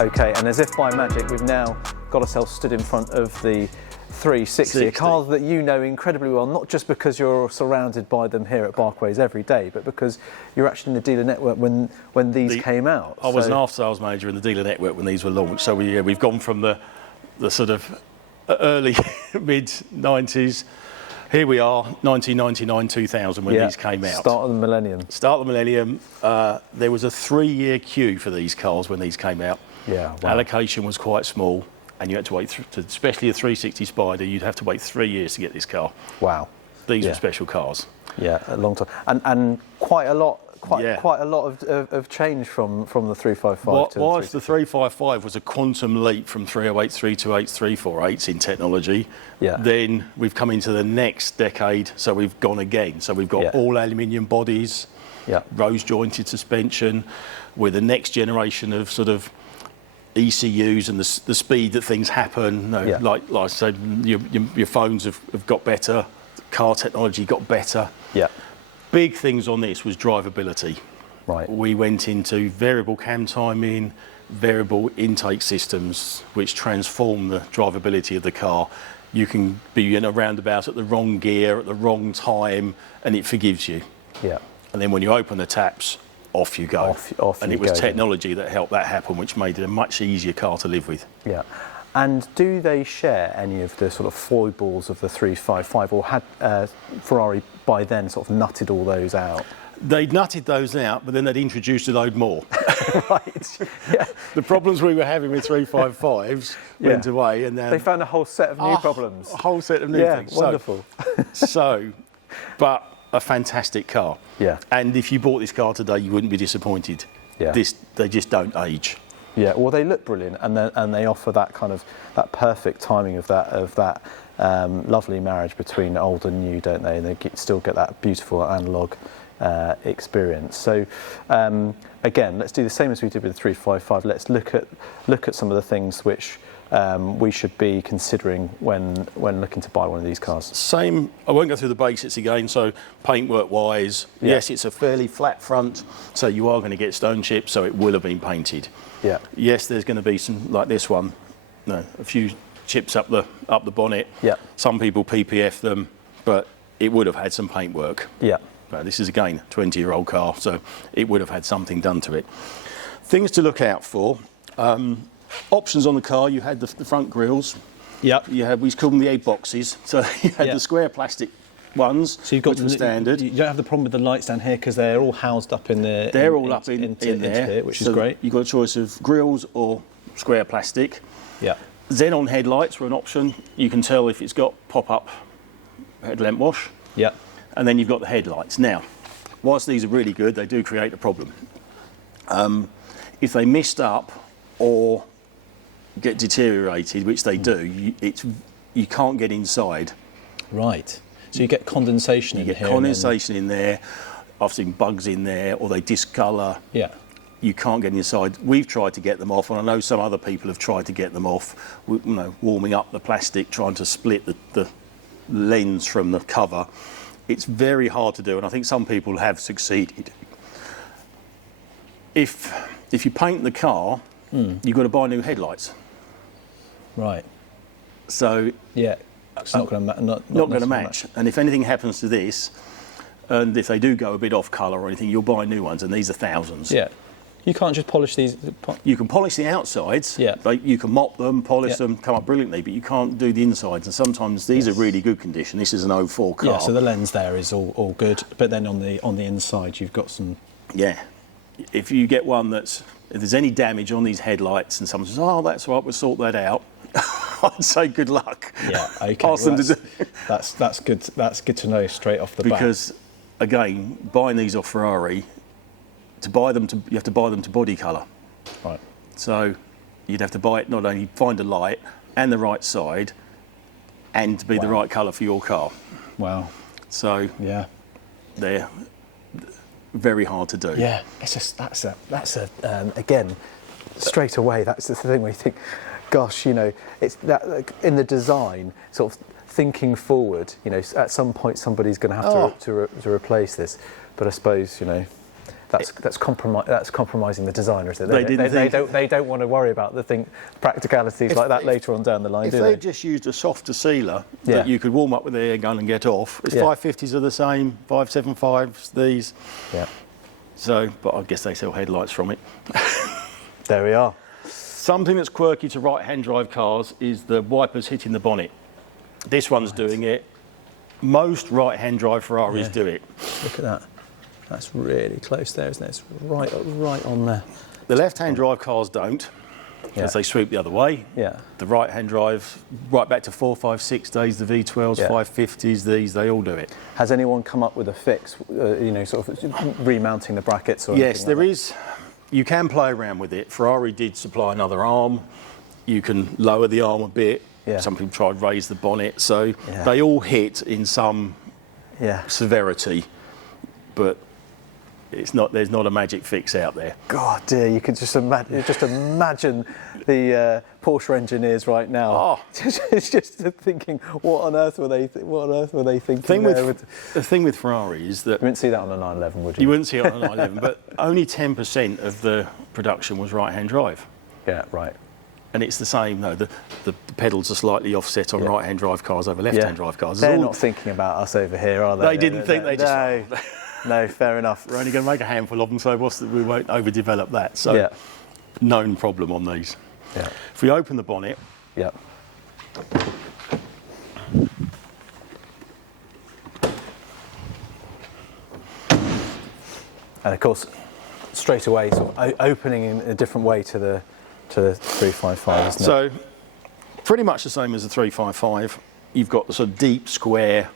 Okay, and as if by magic, we've now got ourselves stood in front of the 360, a car that you know incredibly well, not just because you're surrounded by them here at Barkaways every day, but because you're actually in the dealer network when these came out. I was an after-sales manager in the dealer network when these were launched, so we've gone from the sort of early mid-90s. Here we are, 1999, 2000 when these came out. Start of the millennium. Start of the millennium. There was a 3-year queue for these cars when these came out. Yeah, wow. Allocation was quite small, and you had to wait, especially a 360 Spider, you'd have to wait 3 years to get this car. Wow. These were special cars. Yeah, a long time. And quite a lot of change from the 355 to the Whilst the 355 was a quantum leap from 308, 328s, 348s in technology, then we've come into the next decade, so we've gone again. So we've got all aluminium bodies, rose jointed suspension, with the next generation of sort of ECUs and the speed that things happen. Like I said, your phones have got better, car technology got better. Big things on this was drivability. Right. We went into variable cam timing, variable intake systems, which transform the drivability of the car. You can be in a roundabout at the wrong gear at the wrong time, and it forgives you. Yeah. And then when you open the taps, off you go. And it was technology that helped that happen, which made it a much easier car to live with. Yeah. And do they share any of the sort of foibles of the 355, or had Ferrari by then sort of nutted all those out? They'd nutted those out, but then they'd introduced a load more. Right. Yeah. The problems we were having with 355s went away, and then they found a whole set of new problems. A whole set of new things. Wonderful. But a fantastic car. Yeah. And if you bought this car today, you wouldn't be disappointed. Yeah. They just don't age. Yeah, well, they look brilliant, and they offer that kind of that perfect timing of that lovely marriage between old and new, don't they? And they still get that beautiful analog experience. So again, let's do the same as we did with the 355. Let's look at some of the things which we should be considering when looking to buy one of these cars. Same. I won't go through the basics again. So paintwork wise, yes, it's a fairly flat front, so you are going to get stone chips, so it will have been painted. Yeah. Yes, there's going to be some, like this one, a few chips up the bonnet. Yeah. Some people PPF them, but it would have had some paintwork. Yeah. This is again a 20-year-old car, so it would have had something done to it. Things to look out for. Options on the car, you had the front grills. Yeah. You had, we call them the egg boxes. So you had the square plastic ones, so you've got which were standard. You don't have the problem with the lights down here because they're all housed up in the. They're all up in there, here, which is great. You've got a choice of grills or square plastic. Yeah. Xenon headlights were an option. You can tell if it's got pop-up headlamp wash. Yeah. And then you've got the headlights. Now, whilst these are really good, they do create a problem. If they mist up or get deteriorated, which they do, you can't get inside. Right. So you get condensation in here. You get condensation in there. I've seen bugs in there, or they discolour. Yeah. You can't get inside. We've tried to get them off, and I know some other people have tried to get them off. Warming up the plastic, trying to split the lens from the cover. It's very hard to do, and I think some people have succeeded. If you paint the car, you've got to buy new headlights. Right. So yeah, it's not going to match. And if anything happens to this, and if they do go a bit off colour or anything, you'll buy new ones, and these are thousands. Yeah. You can't just polish these. You can polish the outsides. Yeah. You can mop them, polish them, come up brilliantly, but you can't do the insides. And sometimes these are really good condition. This is an 04 car. Yeah. So the lens there is all good, but then on the inside you've got some. Yeah. If you get one if there's any damage on these headlights, and someone says, "Oh, that's right, we'll sort that out," I'd say good luck. Yeah. Okay. Ask them to do. That's good. That's good to know straight off the bat. Because again, buying these off Ferrari. You have to buy them to body colour. Right. So you'd have to buy it, not only find a light and the right side, and to be the right colour for your car. Wow. So they're very hard to do. Yeah, it's just that's again, straight away. That's the thing where you think, gosh, it's that in the design, sort of thinking forward. At some point somebody's going to have to replace this. But I suppose That's compromising the designer, is it? They don't want to worry about the practicalities like that later on down the line. If they just used a softer sealer that you could warm up with the air gun and get off, its 550s are the same, 575s these. Yeah. So, but I guess they sell headlights from it. There we are. Something that's quirky to right-hand drive cars is the wipers hitting the bonnet. This one's doing it. Most right-hand drive Ferraris do it. Look at that. That's really close there, isn't it? It's right on there. The left-hand drive cars don't, as they sweep the other way. Yeah. The right-hand drive, right back to 4, 5, 6 days, the V12s, 550s, these, they all do it. Has anyone come up with a fix, sort of remounting the brackets or Yes, there like is. You can play around with it. Ferrari did supply another arm. You can lower the arm a bit. Yeah. Some people tried to raise the bonnet. So they all hit in some severity, but it's not. There's not a magic fix out there. God, dear, you can just imagine the Porsche engineers right now. Oh. It's just thinking, what on earth were they thinking? The thing with Ferrari is that you wouldn't see that on a 911, would you? You wouldn't see it on a 911, but only 10% of the production was right-hand drive. Yeah, right. And it's the same. No, the pedals are slightly offset on right-hand drive cars over left-hand drive cars. They're not thinking about us over here, are they? They didn't think. They just. No, fair enough. We're only going to make a handful of them, so we won't overdevelop that. So, known problem on these. Yeah. If we open the bonnet. Yeah. And of course, straight away, sort of opening in a different way to the 355, isn't it? So, pretty much the same as the 355. You've got the sort of deep square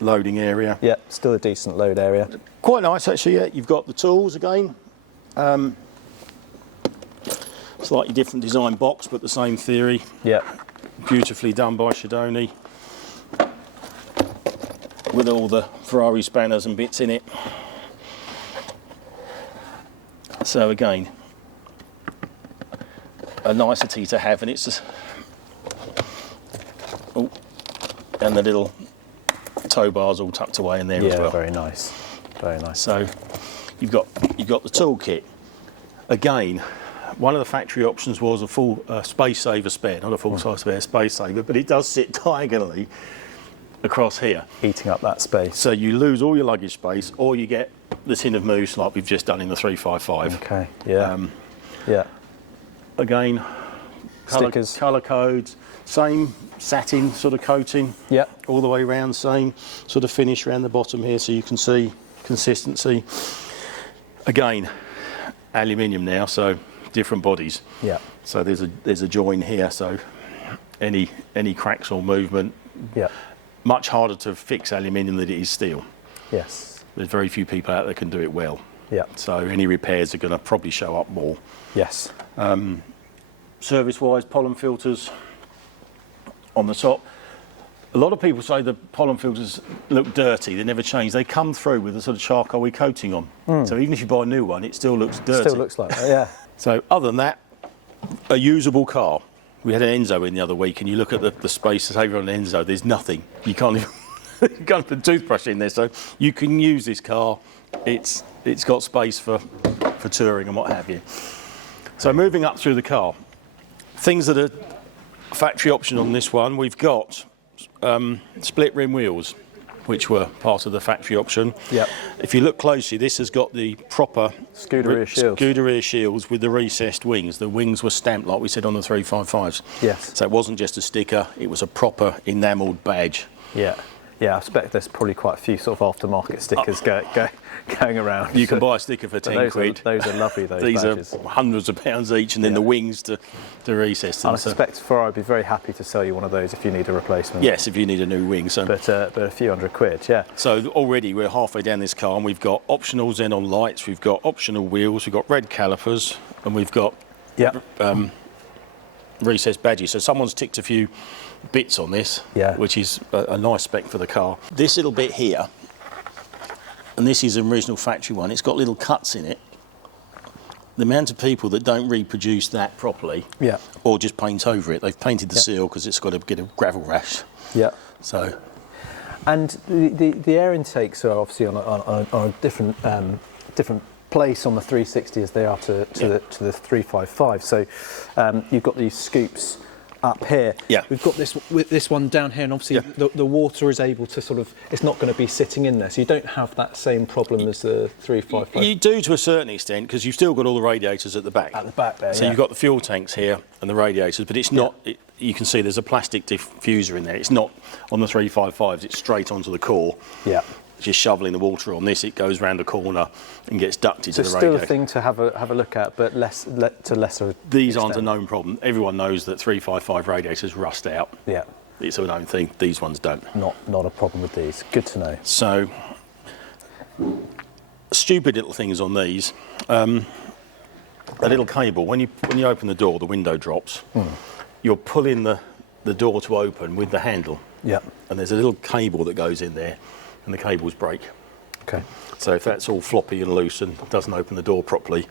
loading area. Yeah, still a decent load area. Quite nice actually. Yeah. You've got the tools again. Slightly different design box, but the same theory. Yeah. Beautifully done by Shadoni, with all the Ferrari spanners and bits in it. So again, a nicety to have, and it's just, and the little tow bars all tucked away in there as well. Yeah, very nice, very nice. So you've got the toolkit. Again, one of the factory options was a full space saver spare, not a full size spare, space saver, but it does sit diagonally across here, eating up that space. So you lose all your luggage space, or you get the tin of mousse like we've just done in the 355. Okay. Yeah. Yeah. Again, stickers, colour codes, same satin sort of coating. Yeah. All the way around, same sort of finish around the bottom here, so you can see consistency. Again, aluminium now, so different bodies. Yeah. So there's a join here, so any cracks or movement. Yeah. Much harder to fix aluminium than it is steel. Yes. There's very few people out there that can do it well. Yeah. So any repairs are going to probably show up more. Yes. Service-wise, pollen filters on the top. A lot of people say the pollen filters look dirty. They never change. They come through with a sort of charcoal-y coating on. So even if you buy a new one, it still looks dirty. Still looks like that, yeah. So other than that, a usable car. We had an Enzo in the other week, and you look at the space saver on an Enzo, there's nothing. You can't even you can't put a toothbrush in there. So you can use this car. It's got space for touring and what have you. So moving up through the car, things that are factory option on this one, we've got split rim wheels, which were part of the factory option. Yep. If you look closely, this has got the proper Scuderia shields with the recessed wings. The wings were stamped like we said on the 355s. Yes. So it wasn't just a sticker, it was a proper enamelled badge. Yeah. Yeah, I expect there's probably quite a few sort of aftermarket stickers going around. You can buy a sticker for 10 quid. Those are lovely, those These badges. are hundreds of pounds each, and then the wings to recess them. And I suspect Ferrari would be very happy to sell you one of those if you need a replacement. Yes, if you need a new wing. So. But a few £100, yeah. So already we're halfway down this car, and we've got optional xenon lights, we've got optional wheels, we've got red calipers, and we've got recessed badges. So someone's ticked a few bits on this, which is a nice spec for the car. This little bit here, and this is an original factory one, it's got little cuts in it. The amount of people that don't reproduce that properly, or just paint over it, they've painted the seal because it's got to get a gravel rash. Yeah. So. And the air intakes are obviously on a different place on the 360 as they are to the 355. So you've got these scoops up here. Yeah. We've got this one down here, and obviously the water is able to sort of, it's not going to be sitting in there, so you don't have that same problem as the 355. You do to a certain extent, because you've still got all the radiators at the back. At the back there, So you've got the fuel tanks here and the radiators, but it's not, you can see there's a plastic diffuser in there. It's not on the 355s, it's straight onto the core. Yeah. Just shoveling the water on this, it goes round the corner and gets ducted to the So radiator. still a thing to have a look at, but to lesser These extent. aren't a known problem. Everyone knows that 355 radiators rust out. Yeah. It's a known thing. These ones don't. Not a problem with these. Good to know. So, stupid little things on these. A little cable. When you open the door, the window drops. You're pulling the door to open with the handle. Yeah. And there's a little cable that goes in there, and the cables break. Okay. So if that's all floppy and loose and doesn't open the door properly,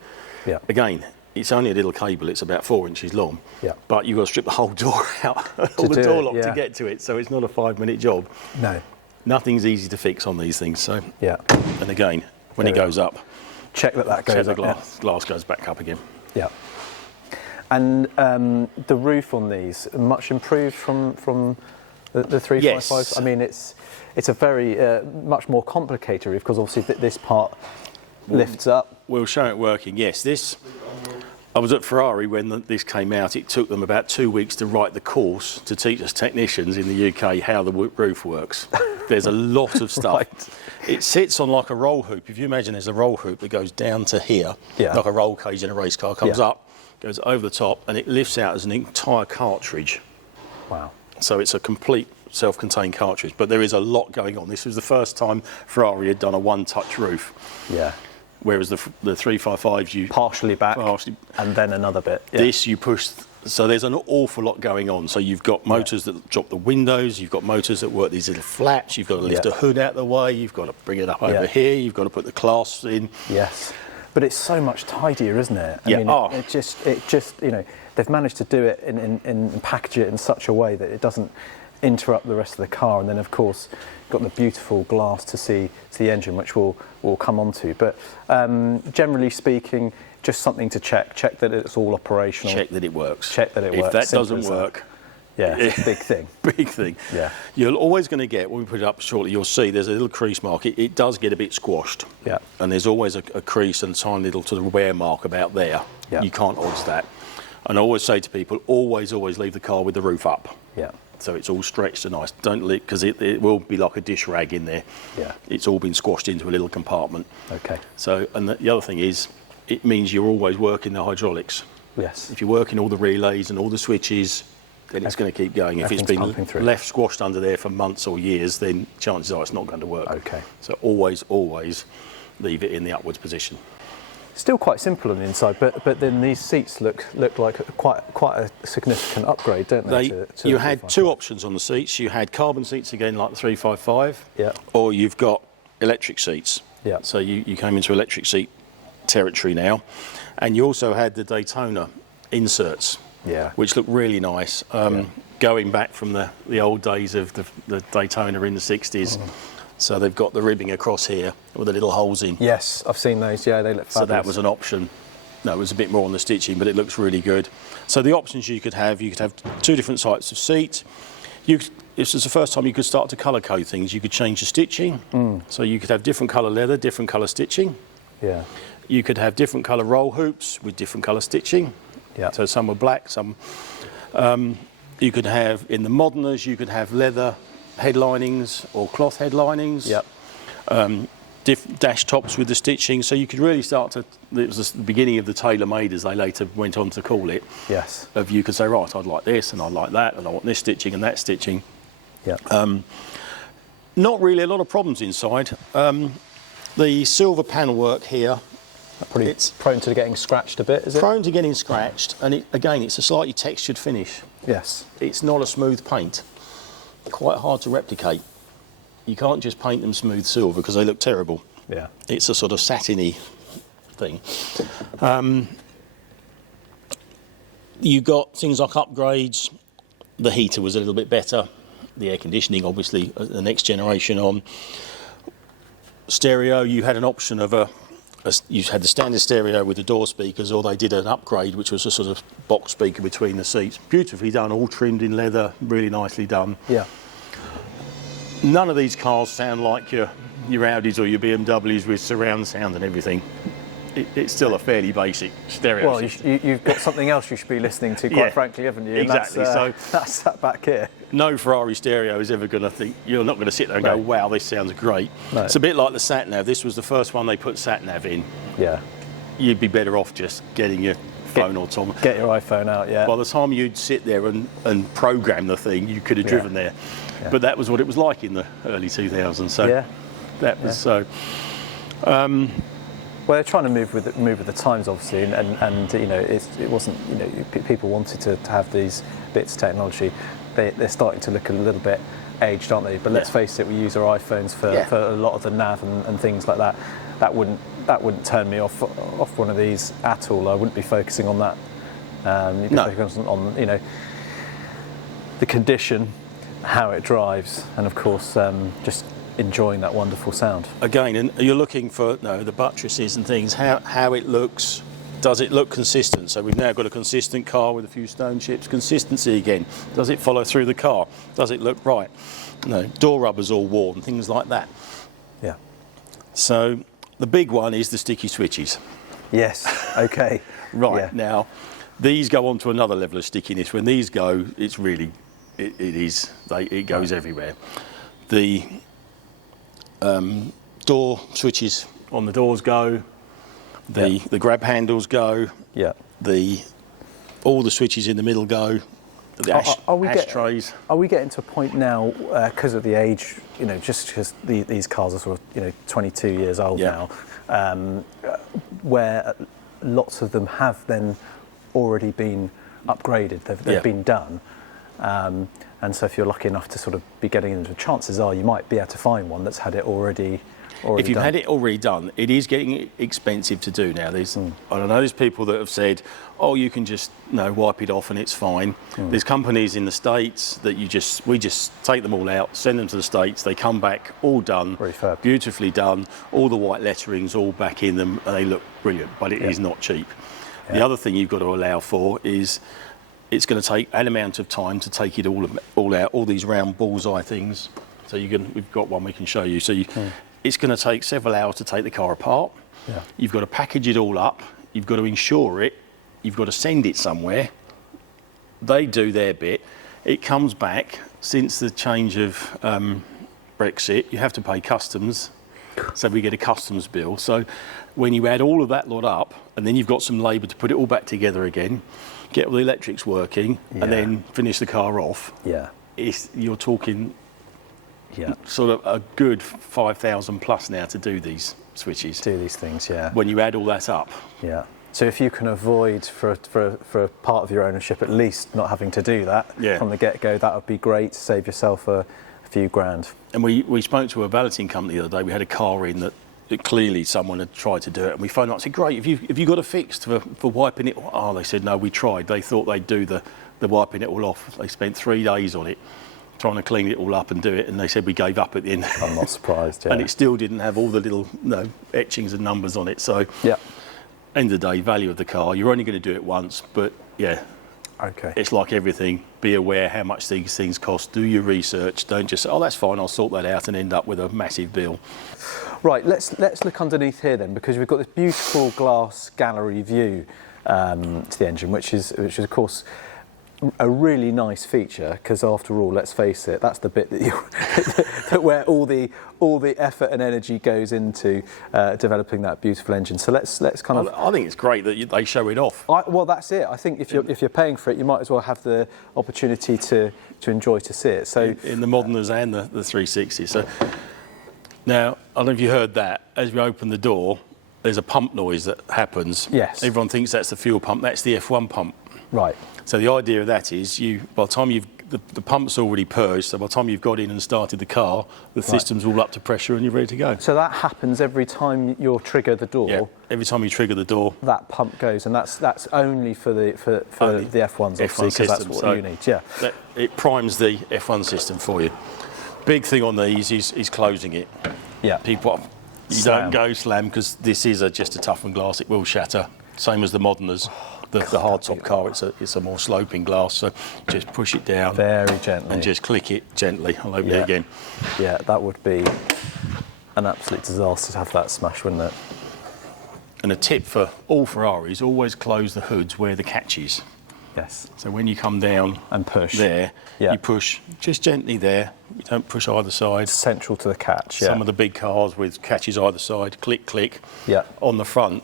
again, it's only a little cable. It's about 4 inches long. Yeah. But you've got to strip the whole door out, all the door lock to get to it. So it's not a 5-minute job. No. Nothing's easy to fix on these things. So. Yeah. And again, when it goes up, check that goes check the up. glass goes back up again. Yeah. And the roof on these much improved from the 355s. Yes. I mean, it's a very much more complicated roof, because obviously this part lifts up. We'll show it working. Yes, this. I was at Ferrari when this came out. It took them about 2 weeks to write the course to teach us technicians in the UK how the roof works. There's a lot of stuff. Right. It sits on like a roll hoop. If you imagine there's a roll hoop that goes down to here, like a roll cage in a race car, comes up, goes over the top, and it lifts out as an entire cartridge. Wow. So it's a complete self-contained cartridge, but there is a lot going on. This was the first time Ferrari had done a one-touch roof. Yeah. Whereas the 355s, you partially back, and then another bit. Yeah. This you push, so there's an awful lot going on. So you've got motors that drop the windows, you've got motors that work these little flaps, you've got to lift the hood out of the way, you've got to bring it up over here, you've got to put the clasps in. Yes, but it's so much tidier, isn't it? I mean, it just you know, they've managed to do it and package it in such a way that it doesn't interrupt the rest of the car. And then of course got the beautiful glass to see the engine, which we'll come on to. But generally speaking, just something to check that it's all operational. Check that it works. Check that it works. If that doesn't work, it's a big thing. Big thing. Yeah. You're always going to get, when we put it up shortly, you'll see there's a little crease mark. It does get a bit squashed. Yeah. And there's always a crease and a tiny little sort of wear mark about there. Yeah. You can't odds that. And I always say to people, always leave the car with the roof up. Yeah. So it's all stretched and nice. Don't leak, because it will be like a dish rag in there. Yeah. It's all been squashed into a little compartment. Okay. So, and the other thing is, it means you're always working the hydraulics. Yes. If you're working all the relays and all the switches, then it's going to keep going. If it's been left squashed under there for months or years, then chances are it's not going to work. Okay. So always leave it in the upwards position. Still quite simple on the inside, but then these seats look like quite a significant upgrade, don't they? You had two options on the seats. You had carbon seats again, like the 355, or you've got electric seats. Yeah. So you came into electric seat territory now, and you also had the Daytona inserts, which look really nice. Going back from the old days of the Daytona in the 60s. So they've got the ribbing across here with the little holes in. Yes, I've seen those. Yeah, they look fabulous. So that was an option. No, it was a bit more on the stitching, but it looks really good. So the options you could have two different types of seat. If this is the first time you could start to colour code things, you could change the stitching. So you could have different colour leather, different colour stitching. Yeah. You could have different colour roll hoops with different colour stitching. Yeah. So some were black, some. You could have, in the moderners, you could have leather headlinings or cloth headlinings. Yep. Dash tops with the stitching, so you could really start to. It was the beginning of the tailor-made, as they later went on to call it. Yes. Of you could say, right, I'd like this and I'd like that, and I want this stitching and that stitching. Yeah. Not really a lot of problems inside. The silver panel work here. It's prone to getting scratched a bit, is it? Prone to getting scratched, and again, it's a slightly textured finish. Yes. It's not a smooth paint. Quite hard to replicate. You can't just paint them smooth silver because they look terrible. Yeah. It's a sort of satiny thing. You got things like upgrades. The heater was a little bit better. The air conditioning, obviously, the next generation on. Stereo, you had an option of a you had the standard stereo with the door speakers, or they did an upgrade, which was a sort of box speaker between the seats. Beautifully done, all trimmed in leather, really nicely done. Yeah. None of these cars sound like your Audis or your BMWs with surround sound and everything. It's still a fairly basic stereo. Well, you've got something else you should be listening to, quite frankly, haven't you? And exactly. that's that back here. No Ferrari stereo is ever going to think, you're not going to sit there and go, wow, this sounds great. No. It's a bit like the sat-nav. This was the first one they put sat-nav in. Yeah. You'd be better off just getting your phone or Tom. Get your iPhone out, yeah. By the time you'd sit there and program the thing, you could have driven there. Yeah. But that was what it was like in the early 2000s. So that was so. Well, they're trying to move with the times, obviously, and you know, it wasn't, you know, people wanted to have these bits of technology. They're starting to look a little bit aged, aren't they? But let's face it, we use our iPhones for a lot of the nav and things like that. That wouldn't turn me off one of these at all. I wouldn't be focusing on that. You'd be focusing on, you know, the condition, how it drives, and of course just enjoying that wonderful sound. Again, and you're looking for the buttresses and things, how it looks. Does it look consistent? So we've now got a consistent car with a few stone chips. Consistency again. Does it follow through the car? Does it look right? No, door rubber's all worn, things like that. Yeah. So the big one is the sticky switches. Yes. Okay. Right. Yeah. Now, these go on to another level of stickiness. When these go, it's really, it goes everywhere. The door switches on the doors go. The grab handles go. Yeah. All the switches in the middle go. The ashtrays. Are we getting to a point now, because of the age, you know, just because these cars are sort of, you know, 22 years old now, where lots of them have then already been upgraded, they've been done. And so if you're lucky enough to sort of be getting into, chances are you might be able to find one that's had it already if you've done. had it already done, it is getting expensive to do now. I don't know, there's people that have said, oh, you can just wipe it off and it's fine. There's companies in the States that we just take them all out, send them to the States, they come back all done, refurb. Beautifully done, all the white lettering's all back in them, and they look brilliant, but it is not cheap. The other thing you've got to allow for is it's going to take an amount of time to take it all out, all these round bullseye things. So we've got one we can show you. So it's going to take several hours to take the car apart. Yeah. You've got to package it all up. You've got to insure it. You've got to send it somewhere. They do their bit. It comes back. Since the change of Brexit, you have to pay customs. So we get a customs bill. So when you add all of that lot up, and then you've got some labour to put it all back together again, get all the electrics working, and then finish the car off. Yeah, you're talking sort of a good 5,000 plus now to do these switches. Do these things, yeah. When you add all that up. Yeah. So if you can avoid for a part of your ownership at least not having to do that from the get-go, that would be great to save yourself a few grand. And we spoke to a valeting company the other day. We had a car in that clearly someone had tried to do it, and we phoned up and said, great, have you got a fix for wiping it? Oh, they said, no, we tried. They thought they'd do the wiping it all off. They spent 3 days on it, trying to clean it all up and do it, and they said we gave up at the end. I'm not surprised, And it still didn't have all the little etchings and numbers on it. So, end of the day, value of the car, you're only going to do it once, but it's like everything. Be aware how much these things cost. Do your research. Don't just say, oh, that's fine, I'll sort that out, and end up with a massive bill. Right, let's look underneath here then, because we've got this beautiful glass gallery view to the engine, which is of course a really nice feature, because after all, let's face it, that's the bit that where all the effort and energy goes into developing that beautiful engine. So let's kind of. I think it's great that they show it off. Well, that's it. I think if you're paying for it, you might as well have the opportunity to enjoy to see it. So in the Modernas and the 360. So now I don't know if you heard that. As we open the door, there's a pump noise that happens. Yes. Everyone thinks that's the fuel pump. That's the F1 pump. Right. So the idea of that is by the time the pump's already purged, so by the time you've got in and started the car, the system's all up to pressure and you're ready to go. So that happens every time you trigger the door? Yeah, every time you trigger the door. That pump goes, and that's only for the F1s, obviously, because that's what you need, it primes the F1 system for you. Big thing on these is closing it. Yeah. You don't go slam, because this is just a toughened glass. It will shatter. Same as the Moderners. The hardtop car, it's a more sloping glass, so just push it down very gently and just click it gently. I'll open it again. Yeah, that would be an absolute disaster to have that smash, wouldn't it? And a tip for all Ferraris: always close the hoods where the catch is. Yes. So when you come down and push there, you push just gently there. You don't push either side. Central to the catch. Some of the big cars with catches either side, click, click. Yeah. On the front,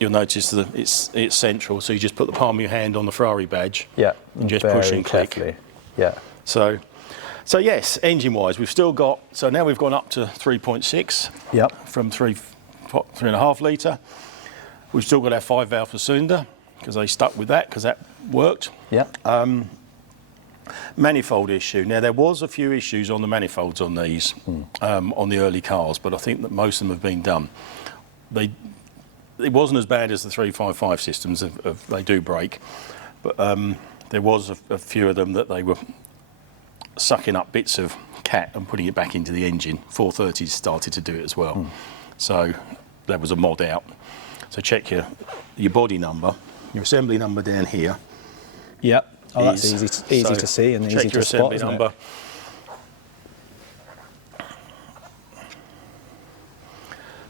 you'll notice that it's central, so you just put the palm of your hand on the Ferrari badge. Yeah. And just push and click. Carefully. Yeah. So yes, engine-wise, we've still got. So now we've gone up to 3.6. Yep. From 3.5 litre. We've still got our 5-valve per cylinder, because they stuck with that, because that worked. Yep. Manifold issue. Now, there was a few issues on the manifolds on these, on the early cars, but I think that most of them have been done. It wasn't as bad as the 355 systems. They do break, but there was a few of them that they were sucking up bits of cat and putting it back into the engine. 430s started to do it as well. So there was a mod out. So check your body number, your assembly number down here. Yep. Oh, that's easy to see and easy to spot, isn't it?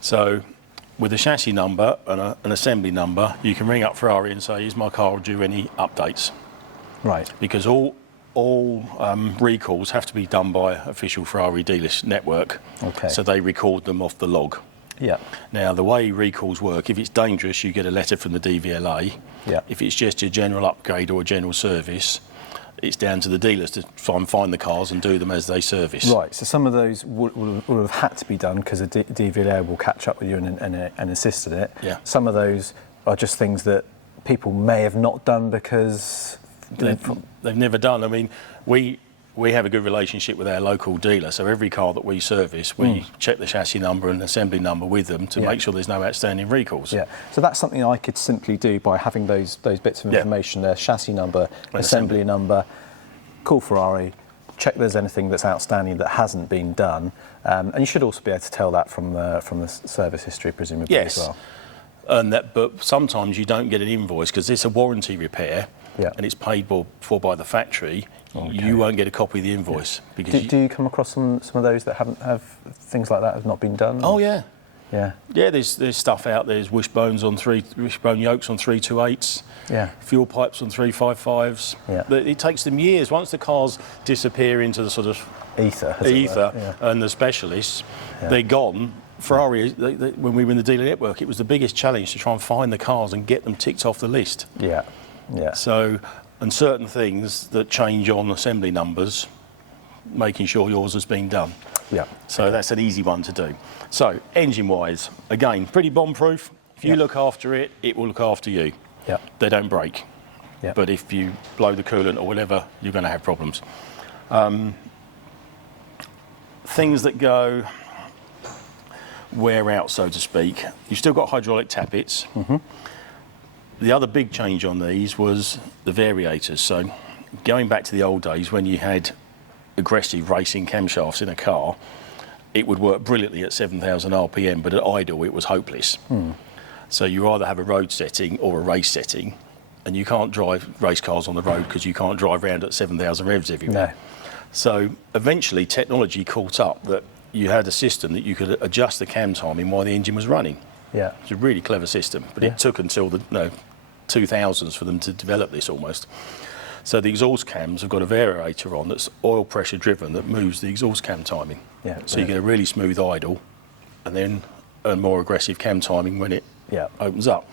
So with a chassis number and an assembly number, you can ring up Ferrari and say, is my car due any updates? Right. Because all recalls have to be done by official Ferrari dealer network. Okay. So they record them off the log. Yeah. Now, the way recalls work, if it's dangerous, you get a letter from the DVLA. Yeah. If it's just a general upgrade or a general service, it's down to the dealers to try and find the cars and do them as they service. Right, so some of those would have had to be done because the DVLA will catch up with you and assist in it. Yeah. Some of those are just things that people may have not done because they've never done. I mean, we have a good relationship with our local dealer, so every car that we service, we check the chassis number and assembly number with them to make sure there's no outstanding recalls. Yeah, so that's something I could simply do by having those bits of information there, chassis number, assembly number, call Ferrari, check there's anything that's outstanding that hasn't been done, and you should also be able to tell that from the service history, presumably, as well. But sometimes you don't get an invoice because it's a warranty repair, and it's paid for by the factory. Okay. You won't get a copy of the invoice. Because do you come across some of those that have things like that have not been done? Oh yeah. Yeah. Yeah, there's stuff out there. There's wishbone yokes on 328s. Yeah. Fuel pipes on 355s. Yeah. It takes them years. Once the cars disappear into the sort of ether and the specialists, they're gone. Ferrari, when we were in the dealer network, it was the biggest challenge to try and find the cars and get them ticked off the list. Yeah. Yeah. So, and certain things that change on assembly numbers, making sure yours has been done. Yeah. So that's an easy one to do. So engine-wise, again, pretty bomb-proof. If you look after it, it will look after you. Yeah. They don't break. Yeah. But if you blow the coolant or whatever, you're going to have problems. Things that go wear out, so to speak. You've still got hydraulic tappets. The other big change on these was the variators. So going back to the old days when you had aggressive racing camshafts in a car, it would work brilliantly at 7,000 RPM, but at idle it was hopeless. So you either have a road setting or a race setting, and you can't drive race cars on the road because you can't drive around at 7,000 revs everywhere. No. So eventually technology caught up that you had a system that you could adjust the cam timing while the engine was running. Yeah. It's a really clever system, but it took until the 2000s for them to develop this almost. So the exhaust cams have got a variator on that's oil pressure driven that moves the exhaust cam timing. Yeah. So you get a really smooth idle and then a more aggressive cam timing when it opens up.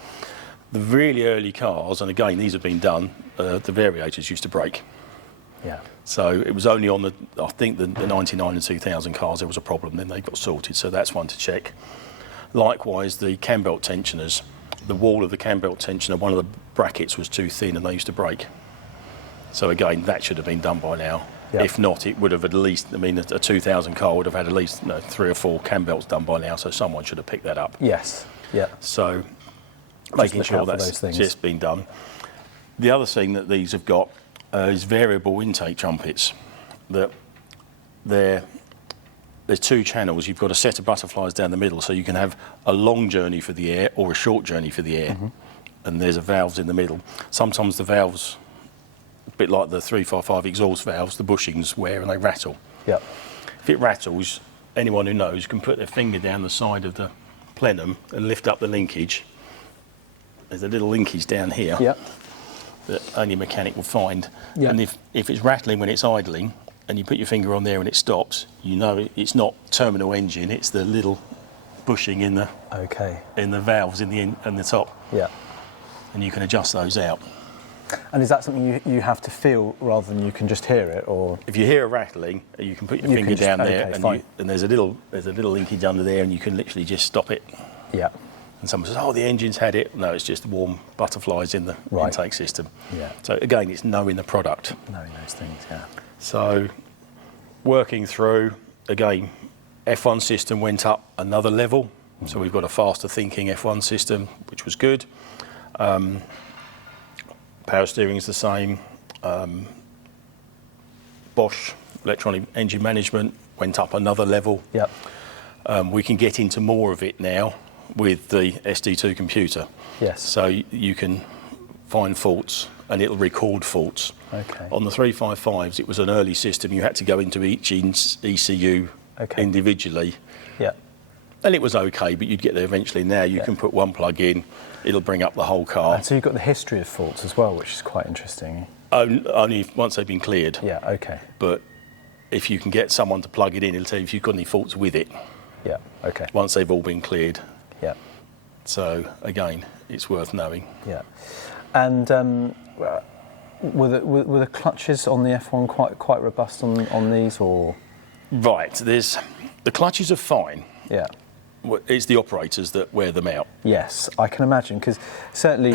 The really early cars, and again these have been done, the variators used to break. Yeah. So it was only on I think the 99 and 2000 cars there was a problem, then they got sorted, so that's one to check. Likewise, the cam belt tensioners, the wall of the cam belt tensioner, one of the brackets was too thin and they used to break. So again, that should have been done by now. Yep. If not, it would have at least, I mean, a 2000 car would have had at least 3 or 4 cam belts done by now, so someone should have picked that up. Yes, yeah. So making sure that's just been done. The other thing that these have got is variable intake trumpets. That they're there's two channels. You've got a set of butterflies down the middle, so you can have a long journey for the air or a short journey for the air. And there's a valves in the middle. Sometimes the valves, a bit like the 355 exhaust valves, the bushings wear and they rattle. Yep. If it rattles, anyone who knows can put their finger down the side of the plenum and lift up the linkage. There's a little linkage down here that only a mechanic will find. And if it's rattling when it's idling, and you put your finger on there and it stops, you know it's not terminal engine, it's the little bushing in the valves in the top. Yeah. And you can adjust those out. And is that something you have to feel rather than you can just hear it, or? If you hear a rattling, you can put your finger down there, and there's a little linkage under there, and you can literally just stop it. Yeah. And someone says, "Oh, the engine's had it." No, it's just warm butterflies in the intake system. Yeah. So again, it's knowing the product. Knowing those things, yeah. So working through, again, F1 system went up another level. So we've got a faster thinking F1 system, which was good. Power steering is the same. Bosch electronic engine management went up another level. Yep. We can get into more of it now with the SD2 computer. Yes. So you can find faults and it'll record faults. Okay. On the 355s, it was an early system. You had to go into each ECU individually. Yeah. And it was okay, but you'd get there eventually. Now you can put one plug in, it'll bring up the whole car. And so you've got the history of faults as well, which is quite interesting. Only once they've been cleared. Yeah, okay. But if you can get someone to plug it in, it'll tell you if you've got any faults with it. Yeah, okay. Once they've all been cleared. Yeah. So again, it's worth knowing. Yeah. And were the clutches on the F1 quite robust on these, or? Right. The clutches are fine. Yeah. It's the operators that wear them out. Yes, I can imagine, because certainly,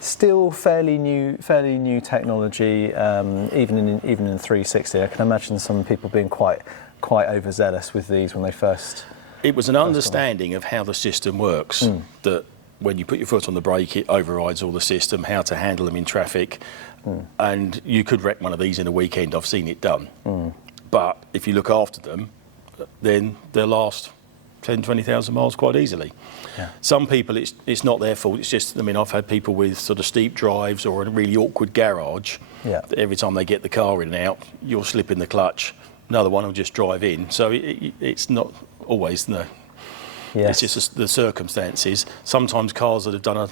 still fairly new technology. Even in 360, I can imagine some people being quite overzealous with these when they first. It was an understanding of how the system works, that when you put your foot on the brake, it overrides all the system, how to handle them in traffic, and you could wreck one of these in a weekend. I've seen it done. But if you look after them, then they'll last 10, 20,000 miles quite easily. Yeah. Some people, it's not their fault. It's just, I've had people with sort of steep drives or a really awkward garage. Yeah. That every time they get the car in and out, you'll slip in the clutch. Another one will just drive in. So it's not always Yes. It's just the circumstances. Sometimes cars that have done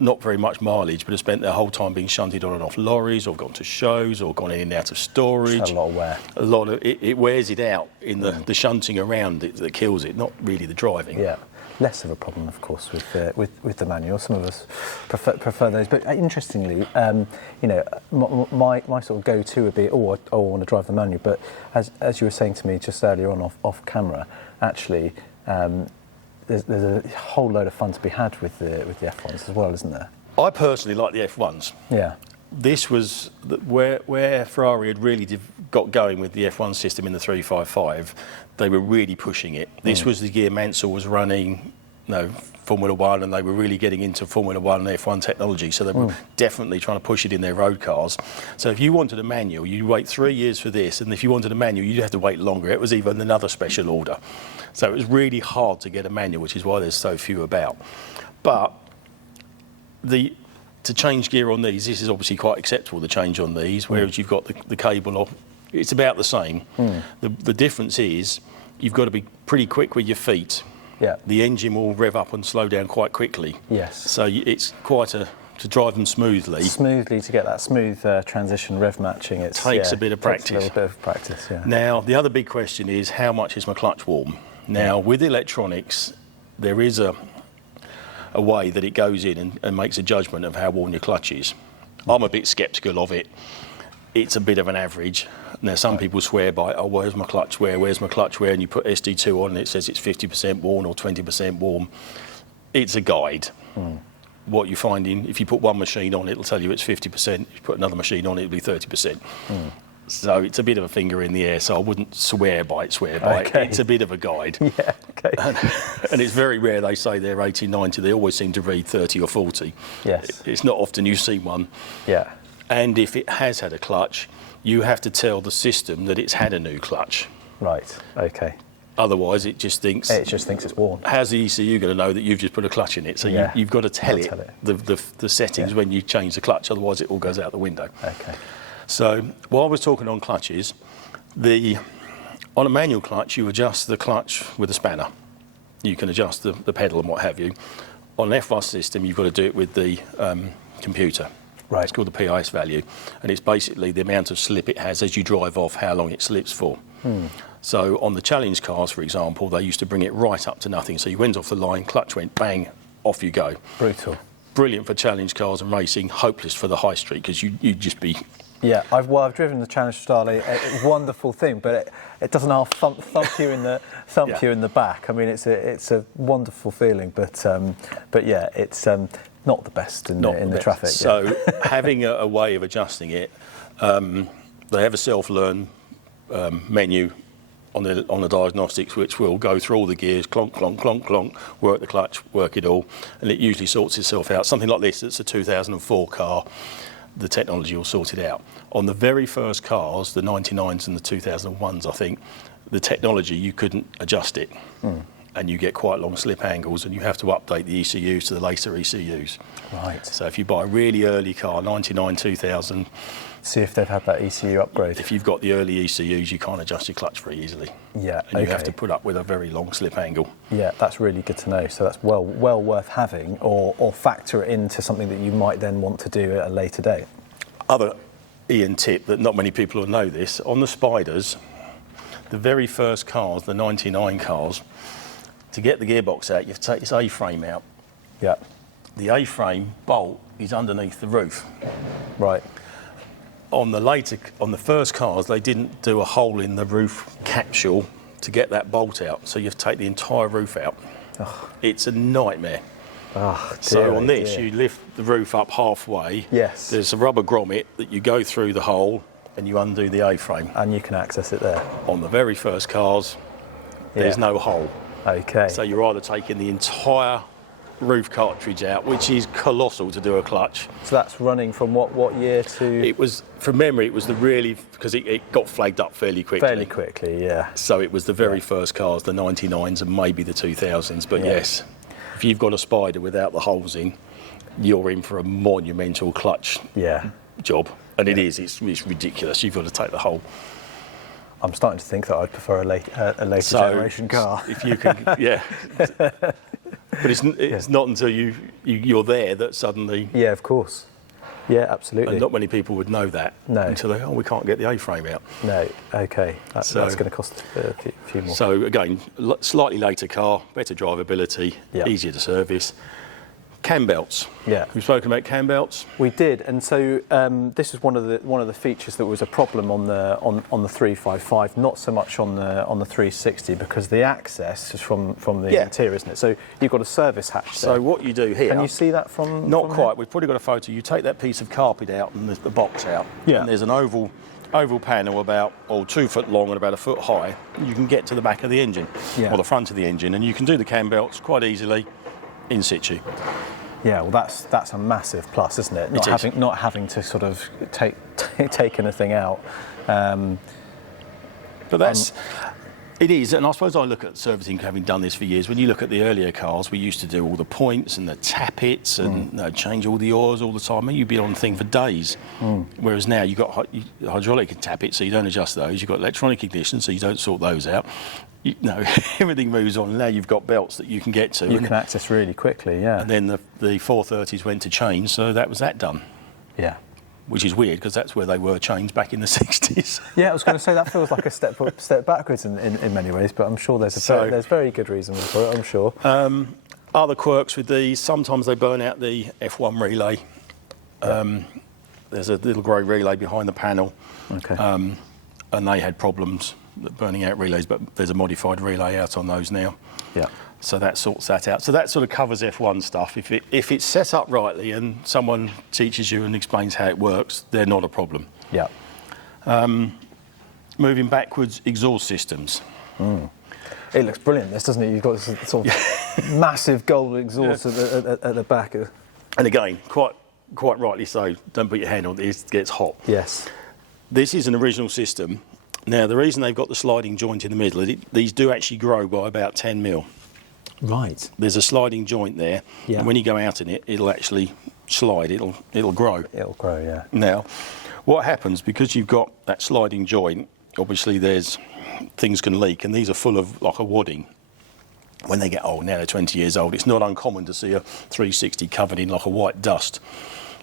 not very much mileage, but have spent their whole time being shunted on and off lorries, or gone to shows, or gone in and out of storage. Just a lot of wear. A lot of it wears it out in the shunting around it that kills it, not really the driving. Yeah, less of a problem, of course, with the manual. Some of us prefer those. But interestingly, my sort of go-to would be, I want to drive the manual. But as you were saying to me just earlier on off camera, actually. There's a whole load of fun to be had with the F1s as well, isn't there? I personally like the F1s. Yeah. This was where Ferrari had really got going with the F1 system in the 355. They were really pushing it. This was the year Mansell was running, Formula One, and they were really getting into Formula One and F1 technology. So they were definitely trying to push it in their road cars. So if you wanted a manual, you'd wait 3 years for this, and if you wanted a manual, you'd have to wait longer. It was even another special order. So it was really hard to get a manual, which is why there's so few about. But to change gear on these, this is obviously quite acceptable to change on these, whereas you've got the cable off. It's about the same. The difference is you've got to be pretty quick with your feet. Yeah. The engine will rev up and slow down quite quickly. Yes. So it's quite to drive them smoothly. Smoothly, to get that smooth transition rev matching. It takes a bit of practice. Takes a little bit of practice, yeah. Now, the other big question is, how much is my clutch warm? Now, with electronics, there is a way that it goes in and makes a judgment of how warm your clutch is. I'm a bit sceptical of it. It's a bit of an average. Now, some people swear by, where's my clutch wear? Where's my clutch wear? And you put SD2 on and it says it's 50% warm or 20% warm. It's a guide. What you're finding, if you put one machine on, it'll tell you it's 50%. If you put another machine on, it'll be 30%. So it's a bit of a finger in the air, so I wouldn't swear by it. It's a bit of a guide. Yeah, okay. And it's very rare they say they're 80, 90. They always seem to read 30 or 40. Yes. It's not often you see one. Yeah. And if it has had a clutch, you have to tell the system that it's had a new clutch. Right. Okay. Otherwise, it just thinks it's worn. How's the ECU going to know that you've just put a clutch in it? So you've got to tell it the settings when you change the clutch. Otherwise, it all goes out the window. Okay. So while I was talking on clutches, on a manual clutch, you adjust the clutch with a spanner. You can adjust the pedal and what have you. On an F1 system, you've got to do it with the computer. Right. It's called the PIS value, and it's basically the amount of slip it has as you drive off, how long it slips for. So on the challenge cars, for example, they used to bring it right up to nothing. So you went off the line, clutch went bang, off you go. Brutal. Brilliant for challenge cars and racing, hopeless for the high street because you'd just be... Yeah, I've driven the Challenge style. It's a wonderful thing, but it doesn't half thump you in the back. I mean, it's a wonderful feeling, but yeah, it's not the best in the traffic. So having a way of adjusting it, they have a self-learn menu on the diagnostics, which will go through all the gears, clonk, clonk, clonk, clonk, work the clutch, work it all, and it usually sorts itself out. Something like this, it's a 2004 car, the technology will sort it out. On the very first cars, the 99s and the 2001s, I think, the technology, you couldn't adjust it. And you get quite long slip angles, and you have to update the ECUs to the later ECUs. Right. So if you buy a really early car, 99, 2000... See if they've had that ECU upgrade. If you've got the early ECUs, you can't adjust your clutch very easily. Yeah, and you have to put up with a very long slip angle. Yeah, that's really good to know. So that's well worth having, or factor it into something that you might then want to do at a later date. Other Ian tip that not many people will know this, on the Spiders, the very first cars, the 99 cars, to get the gearbox out, you have to take this A-frame out. Yeah. The A-frame bolt is underneath the roof. Right. On the first cars, they didn't do a hole in the roof capsule to get that bolt out, so you have to take the entire roof out. Oh. It's a nightmare. Oh, so on this, you lift the roof up halfway. Yes. There's a rubber grommet that you go through the hole and you undo the A-frame. And you can access it there. On the very first cars, there's no hole. Okay. So you're either taking the entire roof cartridge out, which is colossal to do a clutch. So that's running from what year to? It was, from memory, it was because it got flagged up fairly quickly. Fairly quickly, yeah. So it was the very first cars, the 99s and maybe the 2000s. But yes, if you've got a Spider without the holes in, you're in for a monumental clutch job. And it is, it's ridiculous. You've got to take the whole. I'm starting to think that I'd prefer a later generation car. If you can, But it's not until you're there that suddenly... Yeah, of course. Yeah, absolutely. And not many people would know that until we can't get the A-frame out. No, okay. That's going to cost a few more. So again, slightly later car, better drivability, easier to service. Cam belts. Yeah. We've spoken about cam belts. We did, and so this is one of the features that was a problem on the 355, not so much on the 360, because the access is from the interior, isn't it? So you've got a service hatch there. So what you do here... Can you see that from... Not from quite. here? We've probably got a photo. You take that piece of carpet out and the box out, and there's an oval panel about 2 foot long and about 1 foot high. You can get to the back of the engine, or the front of the engine, and you can do the cam belts quite easily in situ. Yeah, well, that's a massive plus, isn't it? Not having to sort of take anything out. But it is, and I suppose I look at servicing, having done this for years. When you look at the earlier cars, we used to do all the points and the tappets and change all the oils all the time. I mean, you'd be on the thing for days. Whereas now you've got hydraulic tappets, so you don't adjust those. You've got electronic ignition, so you don't sort those out. Everything moves on. Now you've got belts that you can get to. You can access really quickly, yeah. And then the 430s went to change, so that was that done. Yeah. Which is weird, because that's where they were changed back in the 60s. Yeah, I was going to say that feels like a step backwards in many ways, but I'm sure there's very good reasons for it, I'm sure. Other quirks with these, sometimes they burn out the F1 relay. There's a little grey relay behind the panel. Okay. And they had problems burning out relays, but there's a modified relay out on those now. Yeah. So that sorts that out. So that sort of covers F1 stuff. If it's set up rightly and someone teaches you and explains how it works, they're not a problem. Yeah. Moving backwards, exhaust systems. It looks brilliant, this, doesn't it? You've got this sort of massive gold exhaust at the back. And again, quite rightly so. Don't put your hand on it; it gets hot. Yes. This is an original system. Now, the reason they've got the sliding joint in the middle, these do actually grow by about 10 mil. Right. There's a sliding joint there, and when you go out in it, it'll actually slide. It'll grow. It'll grow, yeah. Now, what happens, because you've got that sliding joint, obviously things can leak, and these are full of like a wadding. When they get old, now they're 20 years old, it's not uncommon to see a 360 covered in like a white dust.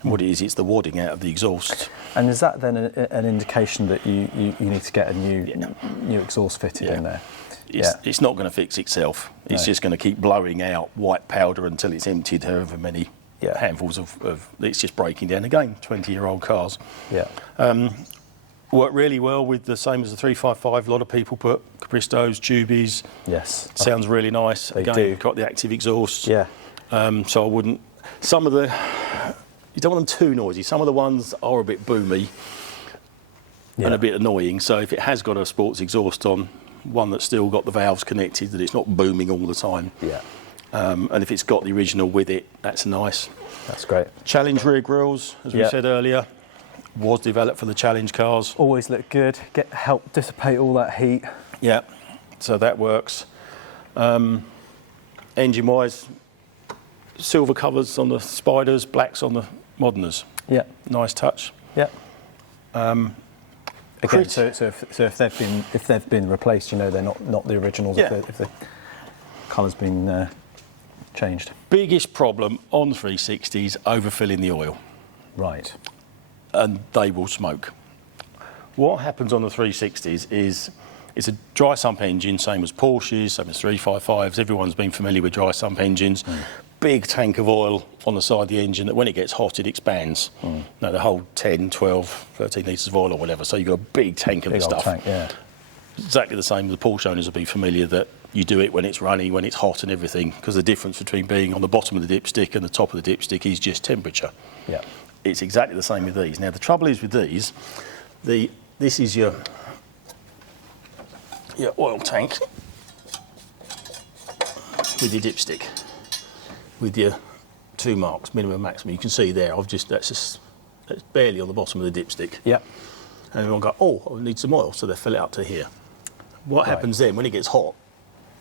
And what it is, it's the wadding out of the exhaust. And is that then an indication that you need to get a new exhaust fitted in there? It's not going to fix itself. It's just going to keep blowing out white powder until it's emptied however many handfuls of it's just breaking down again. 20-year-old cars. Yeah. Work really well with the same as the 355. A lot of people put Capristos, Tubies. Yes. Sounds really nice. They Again, do. Got the active exhaust. Yeah. So I wouldn't. Some of the, you don't want them too noisy. Some of the ones are a bit boomy and a bit annoying. So if it has got a sports exhaust on, one that's still got the valves connected, that it's not booming all the time. Yeah. And if it's got the original with it, that's nice. That's great. Challenge rear grills, as we said earlier, was developed for the Challenge cars. Always look good. Help dissipate all that heat. Yeah, so that works. Engine-wise, silver covers on the Spiders, blacks on the Moderners. Yeah. Nice touch. Yeah. Again, so if they've been replaced, you know they're not the originals. Yeah. If the colour's been changed. Biggest problem on 360s, overfilling the oil. Right. And they will smoke. What happens on the 360s is it's a dry sump engine, same as Porsches, same as 355s. Everyone's been familiar with dry sump engines. Big tank of oil on the side of the engine that when it gets hot, it expands. No, they hold 10, 12, 13 litres of oil or whatever. So you've got a big tank of the stuff. Tank, yeah. Exactly the same. The Porsche owners will be familiar that you do it when it's running, when it's hot and everything, because the difference between being on the bottom of the dipstick and the top of the dipstick is just temperature. Yeah. It's exactly the same with these. Now, the trouble is with these, this is your oil tank with your dipstick, with your 2 marks, minimum, maximum. You can see there, that's barely on the bottom of the dipstick. Yeah. And everyone go, oh, I need some oil, so they fill it up to here. What happens then, when it gets hot,